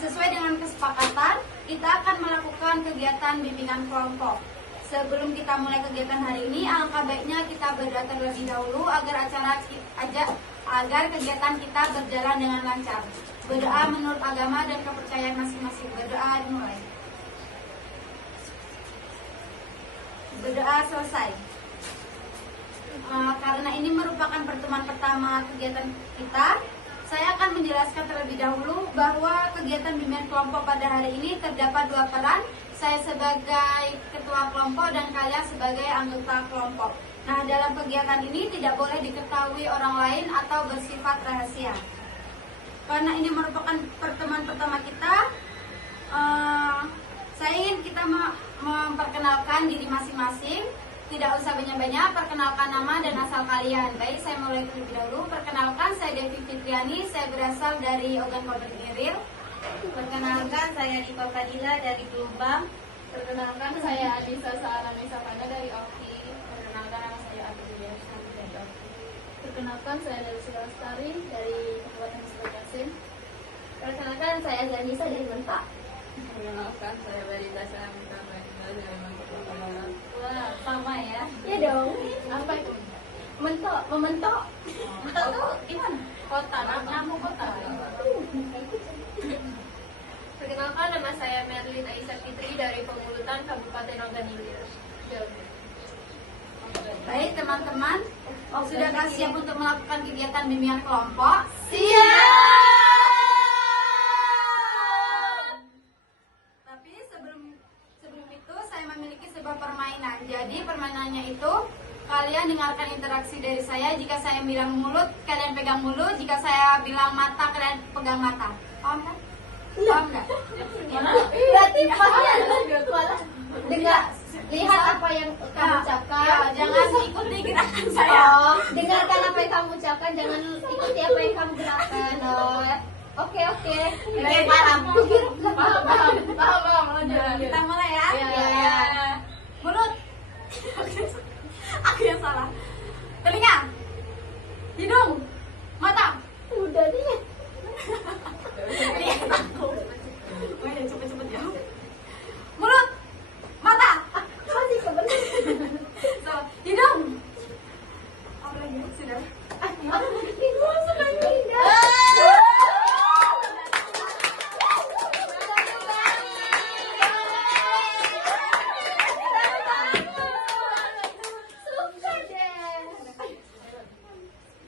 sesuai dengan kesepakatan, kita akan melakukan kegiatan bimbingan kelompok. Sebelum kita mulai kegiatan hari ini, alangkah baiknya kita berdoa terlebih dahulu agar kegiatan kita berjalan dengan lancar. Berdoa menurut agama dan kepercayaan masing-masing. Berdoa dimulai. Berdoa selesai. Karena ini merupakan pertemuan pertama kegiatan kita, saya akan menjelaskan terlebih dahulu bahwa kegiatan bimbingan kelompok pada hari ini terdapat dua peran. Saya sebagai ketua kelompok dan kalian sebagai anggota kelompok. Nah, dalam kegiatan ini tidak boleh diketahui orang lain atau bersifat rahasia. Karena ini merupakan pertemuan pertama kita, saya ingin kita memperkenalkan diri masing-masing. Tidak usah banyak-banyak, perkenalkan nama dan asal kalian. Baik, saya mulai terlebih dahulu. Perkenalkan, saya Devi Fitriani, saya berasal dari Ogan Komering Ilir. Perkenalkan, saya Dipa Fadila dari Gelombang. Perkenalkan, saya Adisa Saarani Sapana dari Oki. Perkenalkan, nama saya Abi Juliana dari Oki. Perkenalkan, saya dari Sulawesi dari Kabupaten Sukabumi. Perkenalkan, saya Zanisa dari Mentak. Perkenalkan, saya Barita Samita dari Mentok. Wah, sama ya? Ya dong. Apa itu? Mentok, mementok. Mentok tuh gimana? Kota, nama kota. Perkenalkan, nama saya Merlin Aisyah Fitri dari Pengulutan Kabupaten Ogan Ilir. Baik, teman-teman, sudahkah siap untuk melakukan kegiatan bimbingan kelompok? Tapi sebelum itu saya memiliki sebuah permainan. Jadi permainannya itu kalian dengarkan interaksi dari saya. Jika saya bilang mulut, kalian pegang mulut. Jika saya bilang mata, kalian pegang mata. Paham kan? Paham nggak? Berarti pasti malah dengar, lihat apa yang kamu ucapkan. Ya, jangan ikuti gerakan saya. Oh, dengarkan apa yang kamu ucapkan, jangan ikuti apa yang kamu gerakan. Oh, oke. Baik, Paham. Paham, lanjut. Kita mulai ya. Ya. Mulut. Aku yang salah. Telinga. Hidung. Mata. Udah nih. Lihat aku. Oh ya, cepet-cepet ya. Mulut. Mata. Masih kebenar. So, hidung. Apa lagi? Sudah. Itu sudah tidak.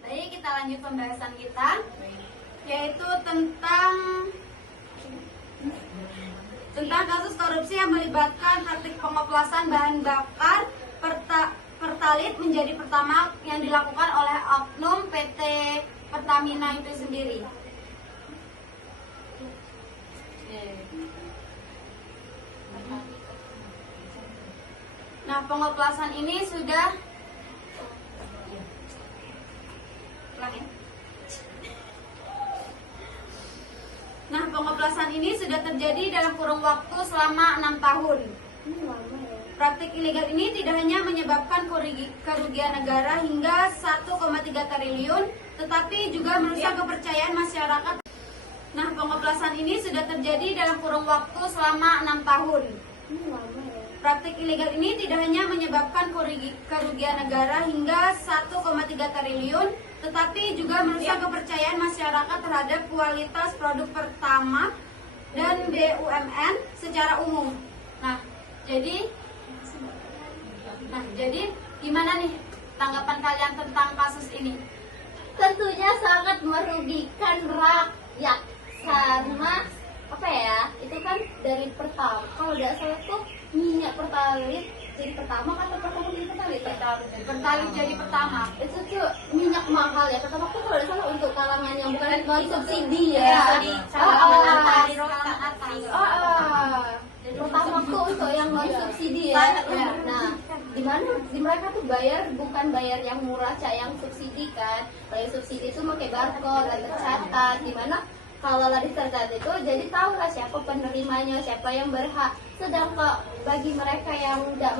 Baik, kita lanjut pembahasan kita, yaitu tentang kasus korupsi yang melibatkan praktik pengoplosan bahan bakar pertalit menjadi pertama yang dilakukan oleh oknum PT Pertamina itu sendiri. Nah, pengoplosan ini sudah Nah, pengoplosan ini sudah terjadi dalam kurun waktu selama 6 tahun. Praktik ilegal ini tidak hanya menyebabkan kerugian negara hingga 1,3 triliun, tetapi juga merusak kepercayaan masyarakat. Nah, pengoplosan ini sudah terjadi dalam kurun waktu selama 6 tahun. Praktik ilegal ini tidak hanya menyebabkan kerugian negara hingga 1,3 triliun, tetapi juga merusak kepercayaan masyarakat terhadap kualitas produk pertama dan BUMN secara umum. Nah, jadi gimana nih tanggapan kalian tentang kasus ini? Tentunya sangat merugikan rakyat karena apa ya, itu kan dari pertama, kalau tidak salah tuh minyak pertalit jadi pertama atau pertama jadi pertalit ya? Pertalit jadi pertama. Itu tuh minyak mahal ya, pertama tuh kalau tidak salah untuk kalangan yang bukan non subsidi ya. Jadi Pertama tuh untuk yang non subsidi ya. Nah, di mereka tuh bayar bukan bayar yang murah cak yang subsidi kan. Kalau yang subsidi itu pakai barcode dan tercatat, dimana kalau lari tercatat itu jadi tahu lah siapa penerimanya, siapa yang berhak. Sedangkan bagi mereka yang nggak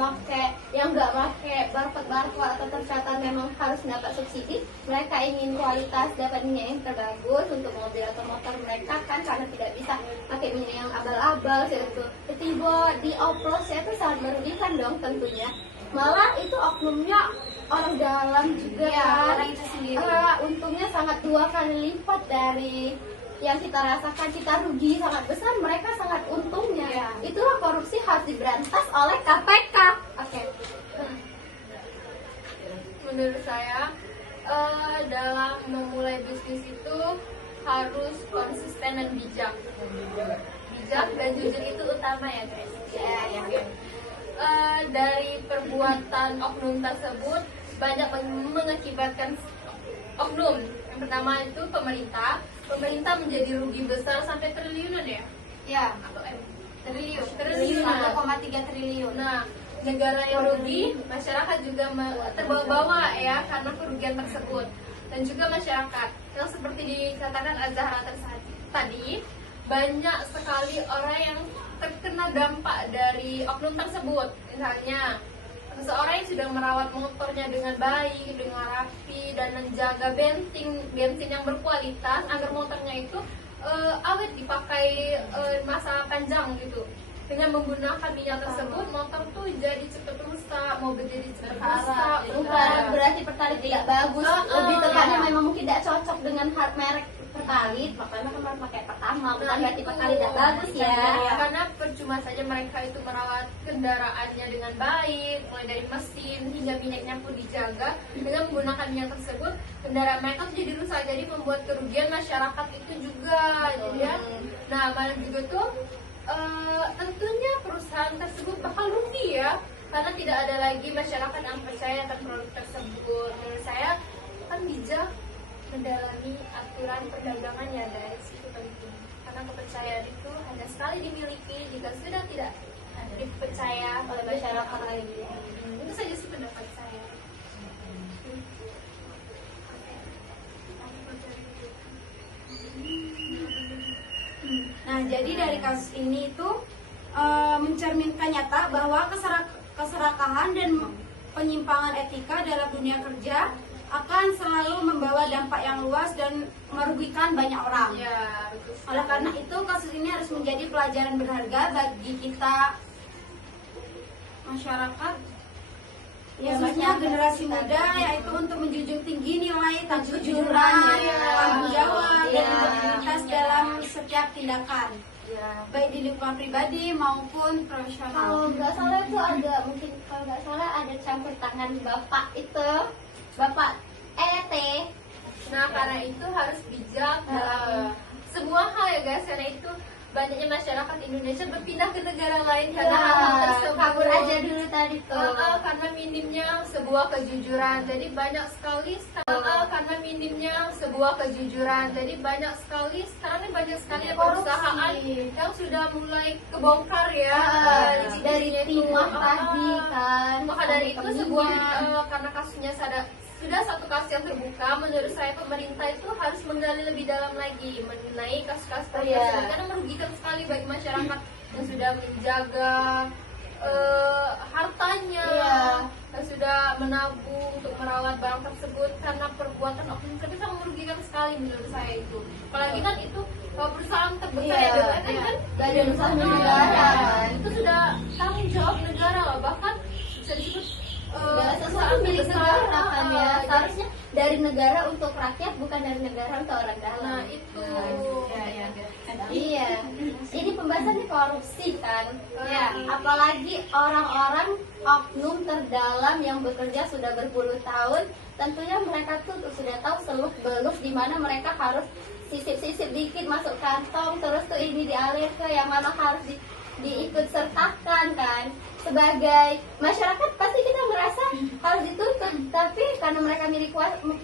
pakai barcode atau tercatat memang harus mendapat subsidi, mereka ingin kualitas dapat minyak yang terbagus untuk mobil atau motor mereka kan, karena tidak bisa pakai pakai minyak yang abal-abal itu tiba dioplos ya, itu sangat merugikan dong tentunya. Malah itu oknumnya orang dalam juga Ya, kan. orang itu sendiri. Untungnya sangat 2 kali lipat dari yang kita rasakan. Kita rugi sangat besar, mereka sangat untungnya. Ya. Itulah korupsi harus diberantas oleh KPK. Oke. Menurut saya dalam memulai bisnis itu harus konsisten dan bijak. Bijak dan jujur itu utama ya guys. Ya. Dari perbuatan oknum tersebut banyak mengakibatkan oknum. Yang pertama itu pemerintah menjadi rugi besar sampai triliunan ya. Ya, Atau triliun. Triliunan. 1,3 triliun. Nah, negara yang rugi, masyarakat juga terbawa-bawa ya karena kerugian tersebut. Dan juga masyarakat yang seperti dikatakan Azahra tadi, banyak sekali orang yang terkena dampak dari oknum tersebut. Misalnya, seseorang yang sudah merawat motornya dengan baik, dengan rapi, dan menjaga bensin yang berkualitas agar motornya itu awet dipakai masa panjang gitu. Dengan menggunakan minyak tersebut, motor tuh jadi cepat rusak, mobil jadi cepat rusak. Bukan berarti Pertalite tidak bagus, lebih tepatnya memang mungkin tidak cocok dengan merek Pertalite, makanya kan harus pakai Pertama. Bukan berarti Pertalite tidak bagus ya. Karena percuma saja mereka itu merawat kendaraannya dengan baik, mulai dari mesin hingga minyaknya pun dijaga. Dengan menggunakan minyak tersebut, kendaraan mereka tuh jadi rusak, jadi membuat kerugian masyarakat itu juga, ya. Nah, malah juga tuh tentunya perusahaan tersebut bakal rugi ya, karena tidak ada lagi masyarakat yang percaya akan produk tersebut. Menurut saya kan bijak mendalami aturan perdagangannya, guys, itu penting, karena kepercayaan itu hanya sekali dimiliki jika sudah tidak dipercaya oleh masyarakat lagi. Itu saja sih pendapat saya. Nah, jadi dari kasus ini itu mencerminkan nyata bahwa keserakahan dan penyimpangan etika dalam dunia kerja akan selalu membawa dampak yang luas dan merugikan banyak orang. Ya, betul. Oleh karena itu, kasus ini harus menjadi pelajaran berharga bagi kita masyarakat, khususnya generasi muda, yaitu untuk menjunjung tinggi nilai kejujuran, tanggung jawab, dan integritas dalam setiap tindakan, baik di lingkungan pribadi maupun profesional. Kalau nggak salah itu ada, mungkin kalau nggak salah ada campur tangan Bapak itu, Bapak ET. Nah, karena itu harus bijak dalam sebuah hal ya guys, karena itu banyaknya masyarakat Indonesia berpindah ke negara lain karena hal-hal tersebut. Kabur aja dulu tadi tuh. Karena minimnya sebuah kejujuran, jadi banyak sekali karena minimnya sebuah kejujuran, jadi banyak sekali sekarang ini banyak sekali perusahaan yang sudah mulai kebongkar ya, dari timah tadi kan. maka dari itu sebuah karena kasusnya sudah satu kasus yang terbuka, menurut saya pemerintah itu harus menggali lebih dalam lagi mengenai kasus-kasus tersebut karena merugikan sekali bagi masyarakat yang sudah menjaga hartanya, yang sudah menabung untuk merawat barang tersebut, karena perbuatan oknum itu sangat merugikan sekali menurut saya itu. Apalagi kan itu perusahaan terbesar ya BUMN kan, dari usaha negara kan. itu sudah tanggung jawab negara loh, bahkan bisa disebut sesuatu milik negara kan ya. Seharusnya dari negara untuk rakyat, bukan dari negara untuk orang dalam. Nah itu Iya, ini pembahasannya korupsi kan. Apalagi orang-orang oknum terdalam yang bekerja sudah berpuluh tahun, tentunya mereka tuh sudah tahu seluk beluk di mana mereka harus sisip-sisip dikit masuk kantong, terus tuh ini dialir ke yang mana harus diikut sertakan kan. Sebagai masyarakat pasti kita merasa harus dituntut, tapi karena mereka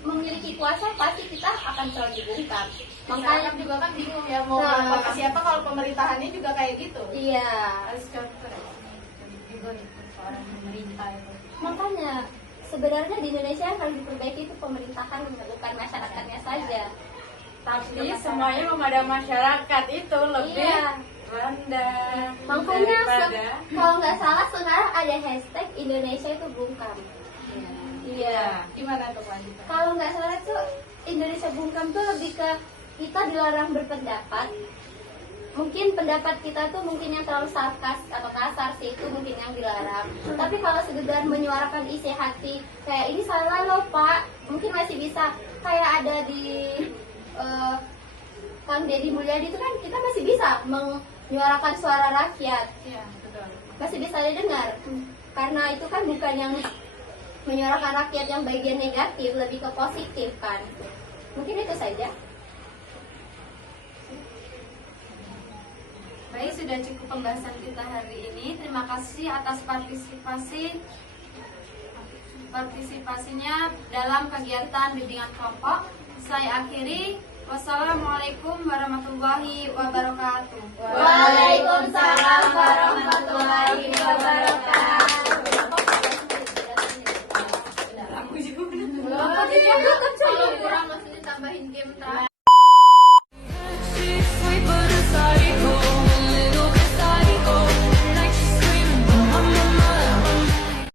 memiliki kuasa, pasti kita akan selalu dibungkam. makanya juga kan bingung ya mau Nah. ke siapa kalau pemerintahannya juga kayak gitu. Iya, Harus contoh juga seorang pemerintah itu. makanya sebenarnya di Indonesia yang harus diperbaiki itu pemerintahan, bukan masyarakatnya saja. Tapi semuanya kepada masyarakat itu lebih Iya. rendah. Makanya daripada kalau nggak salah sekarang ada hashtag Indonesia itu bungkam. Iya. Gimana tuh lanjutnya? Kalau nggak salah tuh Indonesia bungkam tuh lebih ke kita dilarang berpendapat, mungkin pendapat kita tuh mungkin yang terlalu sarkas atau kasar sih, itu mungkin yang dilarang. Tapi kalau sekedar menyuarakan isi hati kayak ini salah loh Pak, mungkin masih bisa. Kayak ada di Kang Deddy Mulyadi itu kan kita masih bisa menyuarakan suara rakyat, Iya, betul. masih bisa didengar. Karena itu kan bukan yang menyuarakan rakyat yang bagian negatif, lebih ke positif kan. Mungkin itu saja. Baik, sudah cukup pembahasan kita hari ini. Terima kasih atas partisipasinya dalam kegiatan bimbingan kelompok. Saya akhiri. Wassalamualaikum warahmatullahi wabarakatuh. Waalaikumsalam warahmatullahi wabarakatuh. Kalau kurang maksudnya tambahin game